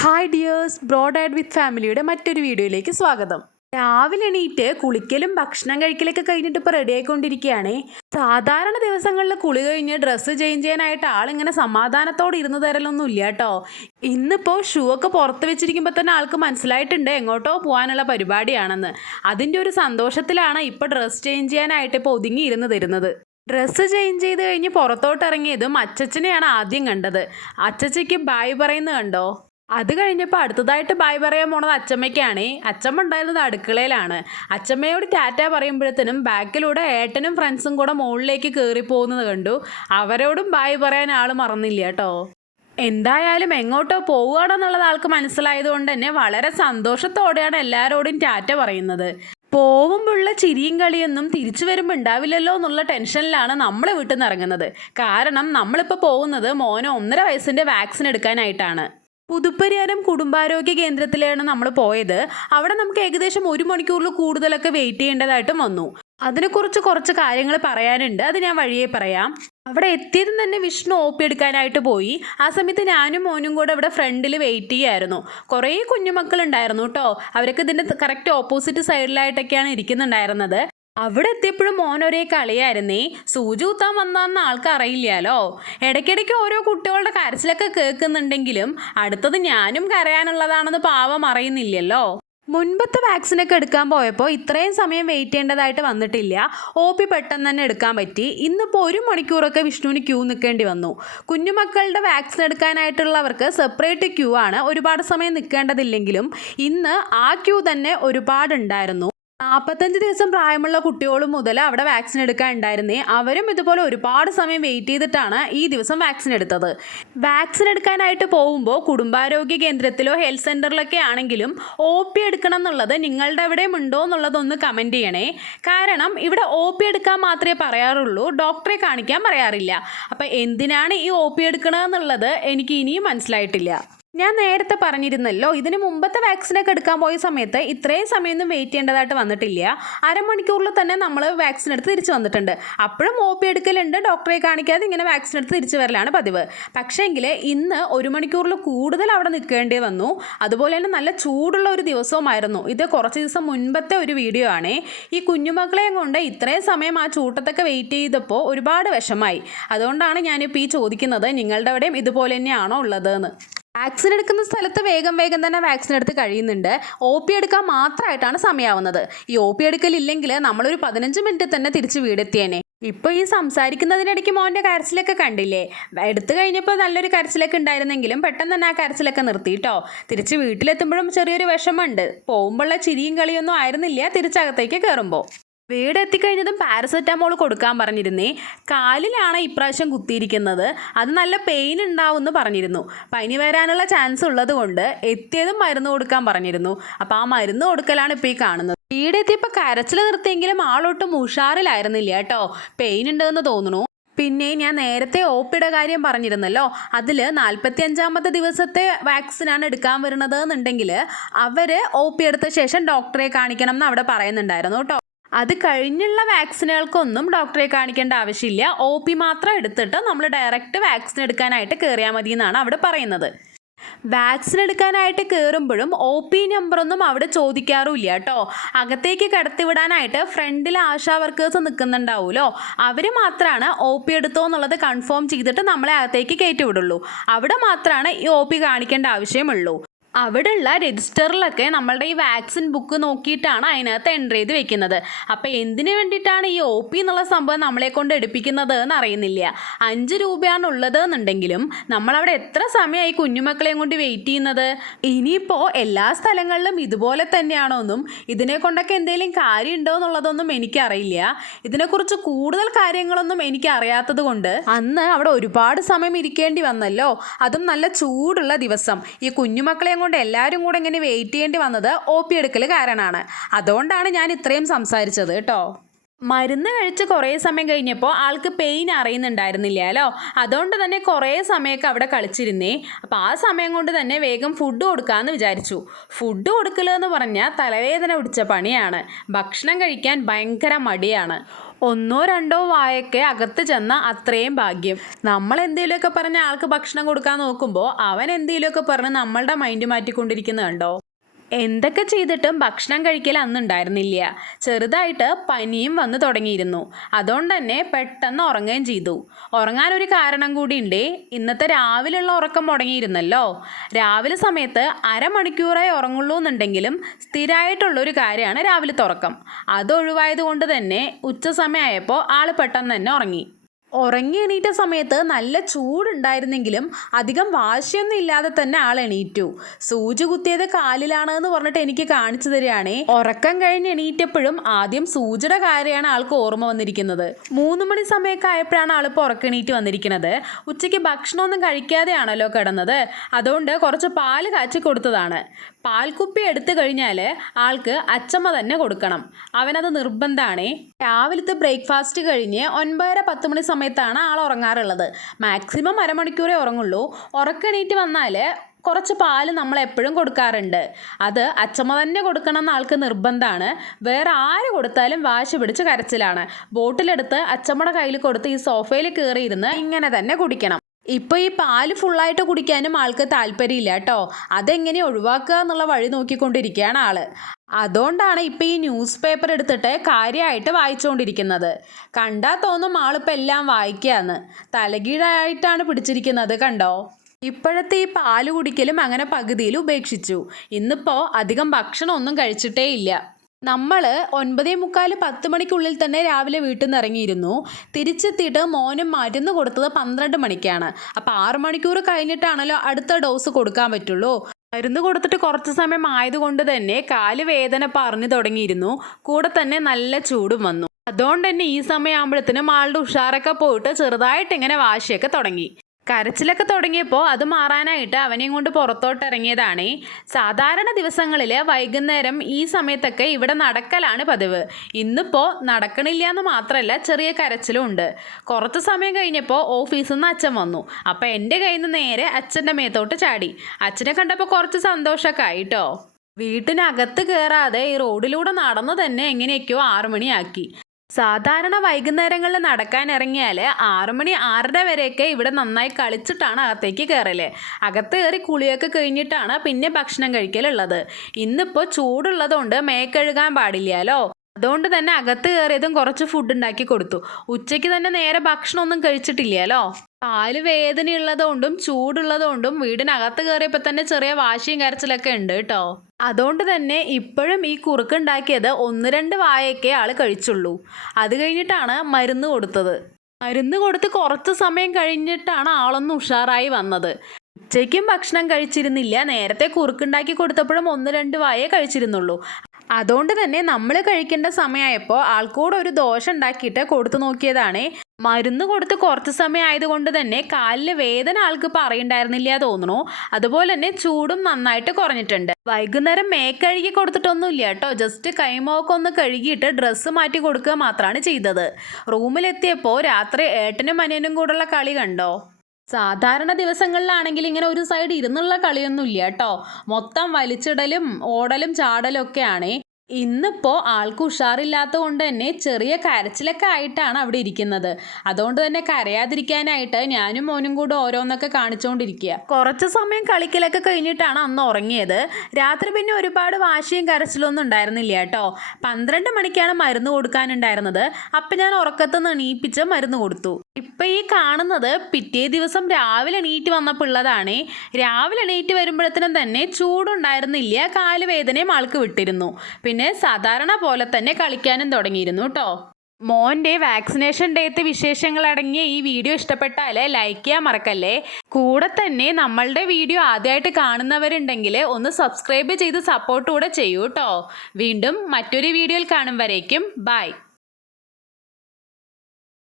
Hi dears, broad വിത്ത് ഫാമിലിയുടെ മറ്റൊരു വീഡിയോയിലേക്ക് സ്വാഗതം. രാവിലെ എണീറ്റ് കുളിക്കലും ഭക്ഷണം കഴിക്കലൊക്കെ കഴിഞ്ഞിട്ട് ഇപ്പോൾ റെഡി ആയിക്കൊണ്ടിരിക്കുകയാണ്. സാധാരണ ദിവസങ്ങളിൽ കുളി കഴിഞ്ഞ് ഡ്രസ്സ് ചേഞ്ച് ചെയ്യാനായിട്ട് ആളിങ്ങനെ സമാധാനത്തോടെ ഇരുന്ന് തരലൊന്നും ഇല്ല കേട്ടോ. ഇന്നിപ്പോൾ ഷൂ ഒക്കെ പുറത്ത് വെച്ചിരിക്കുമ്പോൾ തന്നെ ആൾക്ക് മനസ്സിലായിട്ടുണ്ട് എങ്ങോട്ടോ പോകാനുള്ള പരിപാടിയാണെന്ന്. അതിൻ്റെ ഒരു സന്തോഷത്തിലാണ് ഇപ്പോൾ ഡ്രസ്സ് ചേഞ്ച് ചെയ്യാനായിട്ട് ഇപ്പോൾ ഒതുങ്ങി ഇരുന്ന് തരുന്നത്. ഡ്രസ്സ് ചേഞ്ച് ചെയ്ത് കഴിഞ്ഞ് പുറത്തോട്ട് ഇറങ്ങിയതും അച്ചച്ചനെയാണ് ആദ്യം കണ്ടത്. അച്ചച്ചയ്ക്ക് ബായ് പറയുന്നത് കണ്ടോ? അത് കഴിഞ്ഞപ്പോൾ അടുത്തതായിട്ട് ബായ് പറയാൻ പോണത് അച്ചമ്മയ്ക്കാണ്. അച്ചമ്മ ഉണ്ടായിരുന്നത് അടുക്കളയിലാണ്. അച്ചമ്മയോട് ടാറ്റ പറയുമ്പോഴത്തേനും ബാക്കിലൂടെ ഏട്ടനും ഫ്രണ്ട്സും കൂടെ മുകളിലേക്ക് കയറി പോകുന്നത് കണ്ടു. അവരോടും ബായ് പറയാൻ ആൾ മറന്നില്ല കേട്ടോ. എന്തായാലും എങ്ങോട്ടോ പോവുകയാണെന്നുള്ളത് ആൾക്ക് മനസ്സിലായതുകൊണ്ട് തന്നെ വളരെ സന്തോഷത്തോടെയാണ് എല്ലാവരോടും ടാറ്റ പറയുന്നത്. പോവുമ്പോഴുള്ള ചിരിയും കളിയൊന്നും തിരിച്ചു വരുമ്പോൾ ഉണ്ടാവില്ലല്ലോ എന്നുള്ള ടെൻഷനിലാണ് നമ്മൾ വീട്ടിൽ നിന്ന് ഇറങ്ങുന്നത്. കാരണം നമ്മളിപ്പോൾ പോകുന്നത് മോന് 1.5 വയസ്സിൻ്റെ വാക്സിൻ എടുക്കാനായിട്ടാണ്. പുതുപ്പരിയാരം കുടുംബാരോഗ്യ കേന്ദ്രത്തിലാണ് നമ്മൾ പോയത്. അവിടെ നമുക്ക് ഏകദേശം 1 മണിക്കൂറിൽ കൂടുതലൊക്കെ വെയിറ്റ് ചെയ്യേണ്ടതായിട്ടും വന്നു. അതിനെക്കുറിച്ച് കുറച്ച് കാര്യങ്ങൾ പറയാനുണ്ട്, അത് ഞാൻ വഴിയേ പറയാം. അവിടെ എത്തിയതും തന്നെ വിഷ്ണു OP എടുക്കാനായിട്ട് പോയി. ആ സമയത്ത് ഞാനും മോനും കൂടെ അവിടെ ഫ്രണ്ടിൽ വെയിറ്റ് ചെയ്യായിരുന്നു. കുറേ കുഞ്ഞുമക്കൾ ഉണ്ടായിരുന്നു കേട്ടോ. അവരൊക്കെ ഇതിൻ്റെ കറക്റ്റ് ഓപ്പോസിറ്റ് സൈഡിലായിട്ടൊക്കെയാണ് ഇരിക്കുന്നുണ്ടായിരുന്നത്. അവിടെ എത്തിയപ്പോഴും മോൻ ഒരേ കളിയായിരുന്നേ. സൂചി കുത്താൻ വന്നാന്ന് ആൾക്ക് അറിയില്ലല്ലോ. ഇടയ്ക്കിടയ്ക്ക് ഓരോ കുട്ടികളുടെ കരച്ചിലൊക്കെ കേൾക്കുന്നുണ്ടെങ്കിലും അടുത്തത് ഞാനും കരയാനുള്ളതാണെന്ന് പാവം അറിയുന്നില്ലല്ലോ. മുൻപത്തെ വാക്സിനൊക്കെ എടുക്കാൻ പോയപ്പോൾ ഇത്രയും സമയം വെയിറ്റ് ചെയ്യേണ്ടതായിട്ട് വന്നിട്ടില്ല. OP പെട്ടെന്ന് തന്നെ എടുക്കാൻ പറ്റി. ഇന്നിപ്പോൾ 1 മണിക്കൂറൊക്കെ വിഷ്ണുവിന് ക്യൂ നിൽക്കേണ്ടി വന്നു. കുഞ്ഞുമക്കളുടെ വാക്സിൻ എടുക്കാനായിട്ടുള്ളവർക്ക് സെപ്പറേറ്റ് ക്യൂ ആണ്. ഒരുപാട് സമയം നിൽക്കേണ്ടതില്ലെങ്കിലും ഇന്ന് ആ ക്യൂ തന്നെ ഒരുപാടുണ്ടായിരുന്നു. 45 ദിവസം പ്രായമുള്ള കുട്ടികൾ മുതൽ അവിടെ വാക്സിൻ എടുക്കാൻ ഉണ്ടായിരുന്നേ. അവരും ഇതുപോലെ ഒരുപാട് സമയം വെയിറ്റ് ചെയ്തിട്ടാണ് ഈ ദിവസം വാക്സിൻ എടുത്തത്. വാക്സിൻ എടുക്കാനായിട്ട് പോകുമ്പോൾ കുടുംബാരോഗ്യ കേന്ദ്രത്തിലോ ഹെൽത്ത് സെൻ്ററിലൊക്കെ ആണെങ്കിലും OP എടുക്കണം എന്നുള്ളത് നിങ്ങളുടെ എവിടെയും ഉണ്ടോ എന്നുള്ളതൊന്ന് കമൻറ്റ് ചെയ്യണേ. കാരണം ഇവിടെ OP എടുക്കാൻ മാത്രമേ പറയാറുള്ളൂ, ഡോക്ടറെ കാണിക്കാൻ പറയാറില്ല. അപ്പം എന്തിനാണ് ഈ OP എടുക്കണമെന്നുള്ളത് എനിക്ക് ഇനിയും മനസ്സിലായിട്ടില്ല. ഞാൻ നേരത്തെ പറഞ്ഞിരുന്നല്ലോ, ഇതിന് മുമ്പത്തെ വാക്സിനൊക്കെ എടുക്കാൻ പോയ സമയത്ത് ഇത്രയും സമയമൊന്നും വെയിറ്റ് ചെയ്യേണ്ടതായിട്ട് വന്നിട്ടില്ല. അരമണിക്കൂറിൽ തന്നെ നമ്മൾ വാക്സിൻ എടുത്ത് തിരിച്ചു വന്നിട്ടുണ്ട്. അപ്പോഴും OP എടുക്കലുണ്ട്, ഡോക്ടറെ കാണിക്കാതെ ഇങ്ങനെ വാക്സിൻ എടുത്ത് തിരിച്ചു വരലാണ് പതിവ്. പക്ഷേങ്കിൽ ഇന്ന് 1 മണിക്കൂറിൽ കൂടുതൽ അവിടെ നിൽക്കേണ്ടി വന്നു. അതുപോലെ തന്നെ നല്ല ചൂടുള്ള ഒരു ദിവസവുമായിരുന്നു. ഇത് കുറച്ച് ദിവസം മുൻപത്തെ ഒരു വീഡിയോ ആണ്. ഈ കുഞ്ഞുമക്കളെയും കൊണ്ട് ഇത്രയും സമയം ആ ചൂട്ടത്തൊക്കെ വെയിറ്റ് ചെയ്തപ്പോൾ ഒരുപാട് വിഷമായി. അതുകൊണ്ടാണ് ഞാനിപ്പോൾ ഈ ചോദിക്കുന്നത്, നിങ്ങളുടെ അവിടെയും ഇതുപോലെ തന്നെയാണോ ഉള്ളതെന്ന്. വാക്സിൻ എടുക്കുന്ന സ്ഥലത്ത് വേഗം തന്നെ വാക്സിൻ എടുത്ത് കഴിയുന്നുണ്ട്. OP എടുക്കാൻ മാത്രമായിട്ടാണ് സമയമാവുന്നത്. ഈ OP എടുക്കലില്ലെങ്കിൽ നമ്മളൊരു 15 മിനിറ്റ് തന്നെ തിരിച്ച് വീടെത്തിയേനെ. ഇപ്പോൾ ഈ സംസാരിക്കുന്നതിനിടയ്ക്ക് മോൻ്റെ കരച്ചിലൊക്കെ കണ്ടില്ലേ? എടുത്തു കഴിഞ്ഞപ്പോൾ നല്ലൊരു കരച്ചിലൊക്കെ ഉണ്ടായിരുന്നെങ്കിലും പെട്ടെന്ന് തന്നെ ആ കരച്ചിലൊക്കെ നിർത്തിയിട്ടോ. തിരിച്ച് വീട്ടിലെത്തുമ്പോഴും ചെറിയൊരു വിഷമമുണ്ട്. പോകുമ്പോഴുള്ള ചിരിയും കളിയൊന്നും ആയിരുന്നില്ല തിരിച്ചകത്തേക്ക് കയറുമ്പോൾ. വീടെത്തിക്കഴിഞ്ഞതും പാരസെറ്റാമോൾ കൊടുക്കാൻ പറഞ്ഞിരുന്നേ. കാലിലാണ് ഇപ്രാവശ്യം കുത്തിയിരിക്കുന്നത്. അത് നല്ല പെയിൻ ഉണ്ടാവുമെന്ന് പറഞ്ഞിരുന്നു. പനി വരാനുള്ള ചാൻസ് ഉള്ളത് കൊണ്ട് എത്തിയതും മരുന്ന് കൊടുക്കാൻ പറഞ്ഞിരുന്നു. അപ്പോൾ ആ മരുന്ന് കൊടുക്കലാണ് ഇപ്പോൾ ഈ കാണുന്നത്. വീടെത്തിയപ്പോൾ കരച്ചിൽ നിർത്തിയെങ്കിലും ആളൊട്ടും ഉഷാറിലായിരുന്നില്ല കേട്ടോ. പെയിൻ ഉണ്ടെന്ന് തോന്നുന്നു. പിന്നെ ഞാൻ നേരത്തെ OPയുടെ കാര്യം പറഞ്ഞിരുന്നല്ലോ, അതിൽ 45-ാമത്തെ ദിവസത്തെ വാക്സിനാണ് എടുക്കാൻ വരുന്നത് എന്നുണ്ടെങ്കിൽ അവർ OP എടുത്ത ശേഷം ഡോക്ടറെ കാണിക്കണം എന്ന് അവിടെ പറയുന്നുണ്ടായിരുന്നു കേട്ടോ. അത് കഴിഞ്ഞുള്ള വാക്സിനുകൾക്കൊന്നും ഡോക്ടറെ കാണിക്കേണ്ട ആവശ്യമില്ല. OP മാത്രം എടുത്തിട്ട് നമ്മൾ ഡയറക്റ്റ് വാക്സിൻ എടുക്കാനായിട്ട് കയറിയാൽ മതി എന്നാണ് അവിടെ പറയുന്നത്. വാക്സിൻ എടുക്കാനായിട്ട് കയറുമ്പോഴും OP നമ്പറൊന്നും അവിടെ ചോദിക്കാറുമില്ല കേട്ടോ. അകത്തേക്ക് കടത്തിവിടാനായിട്ട് ഫ്രണ്ടിൽ ആശാ വർക്കേഴ്സ് നിൽക്കുന്നുണ്ടാവുമല്ലോ, അവർ മാത്രമാണ് OP എടുത്തോ എന്നുള്ളത് കൺഫേം ചെയ്തിട്ട് നമ്മളെ അകത്തേക്ക് കയറ്റി വിടുള്ളൂ. അവിടെ മാത്രമാണ് ഈ OP കാണിക്കേണ്ട ആവശ്യമുള്ളൂ. അവിടെയുള്ള രജിസ്റ്ററിലൊക്കെ നമ്മളുടെ ഈ വാക്സിൻ ബുക്ക് നോക്കിയിട്ടാണ് അതിനകത്ത് എൻ്റർ ചെയ്ത് വെക്കുന്നത്. അപ്പോൾ എന്തിനു വേണ്ടിയിട്ടാണ് ഈ OP എന്നുള്ള സംഭവം നമ്മളെ കൊണ്ട് എടുപ്പിക്കുന്നത് എന്ന് അറിയുന്നില്ല. 5 രൂപയാണ് ഉള്ളത് എന്നുണ്ടെങ്കിലും നമ്മളവിടെ എത്ര സമയമായി കുഞ്ഞുമക്കളെയും കൊണ്ട് വെയിറ്റ് ചെയ്യുന്നത്. ഇനിയിപ്പോൾ എല്ലാ സ്ഥലങ്ങളിലും ഇതുപോലെ തന്നെയാണോ എന്നും ഇതിനെ കൊണ്ടൊക്കെ എന്തെങ്കിലും കാര്യമുണ്ടോ എന്നുള്ളതൊന്നും എനിക്കറിയില്ല. ഇതിനെക്കുറിച്ച് കൂടുതൽ കാര്യങ്ങളൊന്നും എനിക്ക് അറിയാത്തത് കൊണ്ട് അന്ന് അവിടെ ഒരുപാട് സമയം ഇരിക്കേണ്ടി വന്നല്ലോ. അതും നല്ല ചൂടുള്ള ദിവസം. ഈ കുഞ്ഞുമക്കളെയും കൊണ്ട് എല്ലാവരും കൂടെ ഇങ്ങനെ വെയിറ്റ് ചെയ്യേണ്ടി വന്നത് OP എടുക്കൽ കാരണമാണ്. അതുകൊണ്ടാണ് ഞാൻ ഇത്രയും സംസാരിച്ചത് കേട്ടോ. മരുന്ന് കഴിച്ച് കുറേ സമയം കഴിഞ്ഞപ്പോൾ ആൾക്ക് പെയിൻ അറിയുന്നുണ്ടായിരുന്നില്ലല്ലോ. അതുകൊണ്ട് തന്നെ കുറേ സമയമൊക്കെ അവിടെ കളിച്ചിരുന്നേ. അപ്പോൾ ആ സമയം കൊണ്ട് തന്നെ വേഗം ഫുഡ് കൊടുക്കാമെന്ന് വിചാരിച്ചു. ഫുഡ് കൊടുക്കലെന്ന് പറഞ്ഞാൽ തലവേദന പിടിച്ച പണിയാണ്. ഭക്ഷണം കഴിക്കാൻ ഭയങ്കര മടിയാണ്. ഒന്നോ രണ്ടോ വായൊക്കെ അകത്ത് ചെന്ന അത്രയും ഭാഗ്യം. നമ്മൾ എന്തെങ്കിലുമൊക്കെ പറഞ്ഞ് ആൾക്ക് ഭക്ഷണം കൊടുക്കാൻ നോക്കുമ്പോൾ അവൻ എന്തെങ്കിലുമൊക്കെ പറഞ്ഞ് നമ്മളുടെ മൈൻഡ് മാറ്റിക്കൊണ്ടിരിക്കുന്നത് കണ്ടോ. എന്തൊക്കെ ചെയ്തിട്ടും ഭക്ഷണം കഴിക്കൽ അന്നുണ്ടായിരുന്നില്ല. ചെറുതായിട്ട് പനിയും വന്ന് തുടങ്ങിയിരുന്നു. അതുകൊണ്ട് തന്നെ പെട്ടെന്ന് ഉറങ്ങുകയും ചെയ്തു. ഉറങ്ങാനൊരു കാരണം കൂടിയുണ്ട്. ഇന്നത്തെ രാവിലെയുള്ള ഉറക്കം മുടങ്ങിയിരുന്നല്ലോ. രാവിലെ സമയത്ത് അരമണിക്കൂറായി ഉറങ്ങുള്ളൂ എന്നുണ്ടെങ്കിലും സ്ഥിരമായിട്ടുള്ളൊരു കാര്യമാണ് രാവിലത്തെ ഉറക്കം. അത് ഒഴിവായത് കൊണ്ട് തന്നെ ഉച്ച സമയമായപ്പോൾ ആൾ പെട്ടെന്ന് തന്നെ ഉറങ്ങി. ഉറങ്ങി എണീറ്റ സമയത്ത് നല്ല ചൂടുണ്ടായിരുന്നെങ്കിലും അധികം വാശിയൊന്നും ഇല്ലാതെ തന്നെ ആൾ എണീറ്റു. സൂചി കുത്തിയത് കാലിലാണ് എന്ന് പറഞ്ഞിട്ട് എനിക്ക് കാണിച്ചു തരികയാണേ. ഉറക്കം കഴിഞ്ഞ് എണീറ്റപ്പോഴും ആദ്യം സൂചിയുടെ കാര്യമാണ് ആൾക്ക് ഓർമ്മ വന്നിരിക്കുന്നത്. 3 മണി സമയമൊക്കെ ആയപ്പോഴാണ് ആളിപ്പോൾ ഉറക്കെണീറ്റ് വന്നിരിക്കുന്നത്. ഉച്ചയ്ക്ക് ഭക്ഷണമൊന്നും കഴിക്കാതെയാണല്ലോ കിടന്നത്. അതുകൊണ്ട് കുറച്ച് പാല് കാച്ചി കൊടുത്തതാണ്. പാൽക്കുപ്പി എടുത്തു കഴിഞ്ഞാൽ ആൾക്ക് അച്ചമ്മ തന്നെ കൊടുക്കണം. അവനത് നിർബന്ധമാണേ. രാവിലത്തെ ബ്രേക്ക്ഫാസ്റ്റ് കഴിഞ്ഞ് 9:30-10 മണി സമയത്താണ് ആൾ ഉറങ്ങാറുള്ളത്. മാക്സിമം അരമണിക്കൂറേ ഉറങ്ങുള്ളൂ. ഉറക്കെണീറ്റ് വന്നാൽ കുറച്ച് പാല് നമ്മൾ എപ്പോഴും കൊടുക്കാറുണ്ട്. അത് അച്ചമ്മ തന്നെ കൊടുക്കണം എന്ന് ആൾക്ക് നിർബന്ധമാണ്. വേറെ ആര് കൊടുത്താലും വാശി പിടിച്ച് കരച്ചിലാണ്. ബോട്ടിലെടുത്ത് അച്ചമ്മയുടെ കയ്യിൽ കൊടുത്ത് ഈ സോഫയിൽ കയറിയിരുന്ന് ഇങ്ങനെ തന്നെ കുടിക്കണം. ഇപ്പോൾ ഈ പാല് ഫുള്ളായിട്ട് കുടിക്കാനും ആൾക്ക് താല്പര്യമില്ല കേട്ടോ. അതെങ്ങനെ ഒഴിവാക്കുക എന്നുള്ള വഴി നോക്കിക്കൊണ്ടിരിക്കുകയാണ് ആള്. അതുകൊണ്ടാണ് ഇപ്പം ഈ ന്യൂസ് പേപ്പർ എടുത്തിട്ട് കാര്യമായിട്ട് വായിച്ചുകൊണ്ടിരിക്കുന്നത്. കണ്ടാൽ തോന്നും ആളിപ്പോൾ എല്ലാം വായിക്കുകയെന്ന്. തലകീഴായിട്ടാണ് പിടിച്ചിരിക്കുന്നത് കണ്ടോ. ഇപ്പോഴത്തെ ഈ പാല് കുടിക്കലും അങ്ങനെ പകുതിയിൽ ഉപേക്ഷിച്ചു. ഇന്നിപ്പോൾ അധികം ഭക്ഷണമൊന്നും കഴിച്ചിട്ടേ ഇല്ല. നമ്മൾ 9:45 10 മണിക്കുള്ളിൽ തന്നെ രാവിലെ വീട്ടിൽ നിന്ന് ഇറങ്ങിയിരുന്നു. തിരിച്ചെത്തിയിട്ട് മോനും മരുന്ന് കൊടുത്തത് 12 മണിക്കാണ്. അപ്പോൾ 6 മണിക്കൂർ കഴിഞ്ഞിട്ടാണല്ലോ അടുത്ത ഡോസ് കൊടുക്കാൻ പറ്റുള്ളൂ. മരുന്ന് കൊടുത്തിട്ട് കുറച്ച് സമയം ആയതുകൊണ്ട് തന്നെ കാല് വേദന പറഞ്ഞു തുടങ്ങിയിരുന്നു. കൂടെ തന്നെ നല്ല ചൂടും വന്നു. അതുകൊണ്ട് തന്നെ ഈ സമയമാകുമ്പോഴത്തേനും ആളുടെ ഉഷാറൊക്കെ പോയിട്ട് ചെറുതായിട്ട് ഇങ്ങനെ വാശിയൊക്കെ തുടങ്ങി. കരച്ചിലൊക്കെ തുടങ്ങിയപ്പോൾ അത് മാറാനായിട്ട് അവനെയും കൊണ്ട് പുറത്തോട്ട് ഇറങ്ങിയതാണ്. സാധാരണ ദിവസങ്ങളിൽ വൈകുന്നേരം ഈ സമയത്തൊക്കെ ഇവിടെ നടക്കലാണ് പതിവ്. ഇന്നിപ്പോൾ നടക്കണില്ല എന്ന് മാത്രമല്ല ചെറിയ കരച്ചിലും ഉണ്ട്. കുറച്ച് സമയം കഴിഞ്ഞപ്പോൾ ഓഫീസിൽ നിന്ന് അച്ഛൻ വന്നു. അപ്പോൾ എൻ്റെ കയ്യിൽ നിന്ന് നേരെ അച്ഛൻ്റെ മേത്തോട്ട് ചാടി. അച്ഛനെ കണ്ടപ്പോൾ കുറച്ച് സന്തോഷമൊക്കെ ആയിട്ടോ. വീട്ടിനകത്ത് കയറാതെ ഈ റോഡിലൂടെ നടന്നു തന്നെ എങ്ങനെയൊക്കെയോ 6 മണിയാക്കി. സാധാരണ വൈകുന്നേരങ്ങളിൽ നടക്കാൻ ഇറങ്ങിയാൽ 6 മണി 6:30 വരെയൊക്കെ ഇവിടെ നന്നായി കളിച്ചിട്ടാണ് അകത്തേക്ക് കയറല്. അകത്ത് കയറി കുളിയൊക്കെ കഴിഞ്ഞിട്ടാണ് പിന്നെ ഭക്ഷണം കഴിക്കലുള്ളത്. ഇന്നിപ്പോൾ ചൂടുള്ളതുകൊണ്ട് മേക്കഴുകാൻ പാടില്ലല്ലോ. അതുകൊണ്ട് തന്നെ അകത്ത് കയറിയതും കുറച്ച് ഫുഡ് ഉണ്ടാക്കി കൊടുത്തു. ഉച്ചയ്ക്ക് തന്നെ നേരെ ഭക്ഷണമൊന്നും കഴിച്ചിട്ടില്ലല്ലോ. കാല് വേദനയുള്ളതുകൊണ്ടും ചൂടുള്ളതുകൊണ്ടും വീടിനകത്ത് കയറിയപ്പോൾ തന്നെ ചെറിയ വാശിയും കരച്ചിലൊക്കെ ഉണ്ട് കേട്ടോ. അതുകൊണ്ട് തന്നെ ഇപ്പോഴും ഈ കുറുക്കുണ്ടാക്കിയത് 1-2 വായൊക്കെ ആൾ കഴിച്ചുള്ളൂ. അത് കഴിഞ്ഞിട്ടാണ് മരുന്ന് കൊടുത്തത്. മരുന്ന് കൊടുത്ത് കുറച്ച് സമയം കഴിഞ്ഞിട്ടാണ് ആളൊന്ന് ഉഷാറായി വന്നത്. ഉച്ചയ്ക്കും ഭക്ഷണം കഴിച്ചിരുന്നില്ല. നേരത്തെ കുറുക്കുണ്ടാക്കി കൊടുത്തപ്പോഴും 1-2 വായേ കഴിച്ചിരുന്നുള്ളൂ. അതുകൊണ്ട് തന്നെ നമ്മൾ കഴിക്കേണ്ട സമയമായപ്പോൾ ആൾക്കൂടെ ഒരു ദോശ ഉണ്ടാക്കിയിട്ട് കൊടുത്തു നോക്കിയതാണ്. മരുന്ന് കൊടുത്ത് കുറച്ച് സമയം ആയതുകൊണ്ട് തന്നെ കാലിൽ വേദന ആൾക്ക് പറയുണ്ടായിരുന്നില്ല തോന്നുന്നു. അതുപോലെ തന്നെ ചൂടും നന്നായിട്ട് കുറഞ്ഞിട്ടുണ്ട്. വൈകുന്നേരം മേക്കഴുകി കൊടുത്തിട്ടൊന്നുമില്ല കേട്ടോ. ജസ്റ്റ് കൈമുഖമൊക്കെ ഒന്ന് കഴുകിയിട്ട് ഡ്രസ്സ് മാറ്റി കൊടുക്കുക മാത്രമാണ് ചെയ്തത്. റൂമിലെത്തിയപ്പോൾ രാത്രി ഏട്ടനും അനിയനും കൂടെയുള്ള കളി കണ്ടോ. സാധാരണ ദിവസങ്ങളിലാണെങ്കിൽ ഇങ്ങനെ ഒരു സൈഡ് ഇരുന്നുള്ള കളിയൊന്നും ഇല്ല കേട്ടോ. മൊത്തം വലിച്ചിടലും ഓടലും ചാടലും ഒക്കെയാണ്. ഇന്നിപ്പോൾ ആൾക്ക് ഉഷാറില്ലാത്തത് കൊണ്ട് തന്നെ ചെറിയ കരച്ചിലൊക്കെ ആയിട്ടാണ് അവിടെ ഇരിക്കുന്നത്. അതുകൊണ്ട് തന്നെ കരയാതിരിക്കാനായിട്ട് ഞാനും മോനും കൂടെ ഓരോന്നൊക്കെ കാണിച്ചുകൊണ്ടിരിക്കുക. കുറച്ച് സമയം കളിക്കലൊക്കെ കഴിഞ്ഞിട്ടാണ് അന്ന് ഉറങ്ങിയത്. രാത്രി പിന്നെ ഒരുപാട് വാശിയും കരച്ചിലൊന്നും ഉണ്ടായിരുന്നില്ല കേട്ടോ. 12 മണിക്കാണ് മരുന്ന് കൊടുക്കാനുണ്ടായിരുന്നത്. അപ്പം ഞാൻ ഉറക്കത്തുനിന്ന് എണീപ്പിച്ച് മരുന്ന് കൊടുത്തു. ഇപ്പം ഈ കാണുന്നത് പിറ്റേ ദിവസം രാവിലെ എണീറ്റ് വന്നപ്പോൾ ഉള്ളതാണ്. രാവിലെ എണീറ്റ് വരുമ്പോഴത്തേനും തന്നെ ചൂടുണ്ടായിരുന്നില്ല. കാലുവേദനയും ആൾക്ക് വിട്ടിരുന്നു. പിന്നെ സാധാരണ പോലെ തന്നെ കളിക്കാനും തുടങ്ങിയിരുന്നു കേട്ടോ. മോൻ്റെ വാക്സിനേഷൻ ഡേറ്റ് വിശേഷങ്ങളടങ്ങിയ ഈ വീഡിയോ ഇഷ്ടപ്പെട്ടാൽ ലൈക്ക് ചെയ്യാൻ മറക്കല്ലേ. കൂടെ തന്നെ നമ്മളുടെ വീഡിയോ ആദ്യമായിട്ട് കാണുന്നവരുണ്ടെങ്കിൽ ഒന്ന് സബ്സ്ക്രൈബ് ചെയ്ത് സപ്പോർട്ട് കൂടെ ചെയ്യൂ കേട്ടോ. വീണ്ടും മറ്റൊരു വീഡിയോയിൽ കാണും വരേക്കും ബൈ.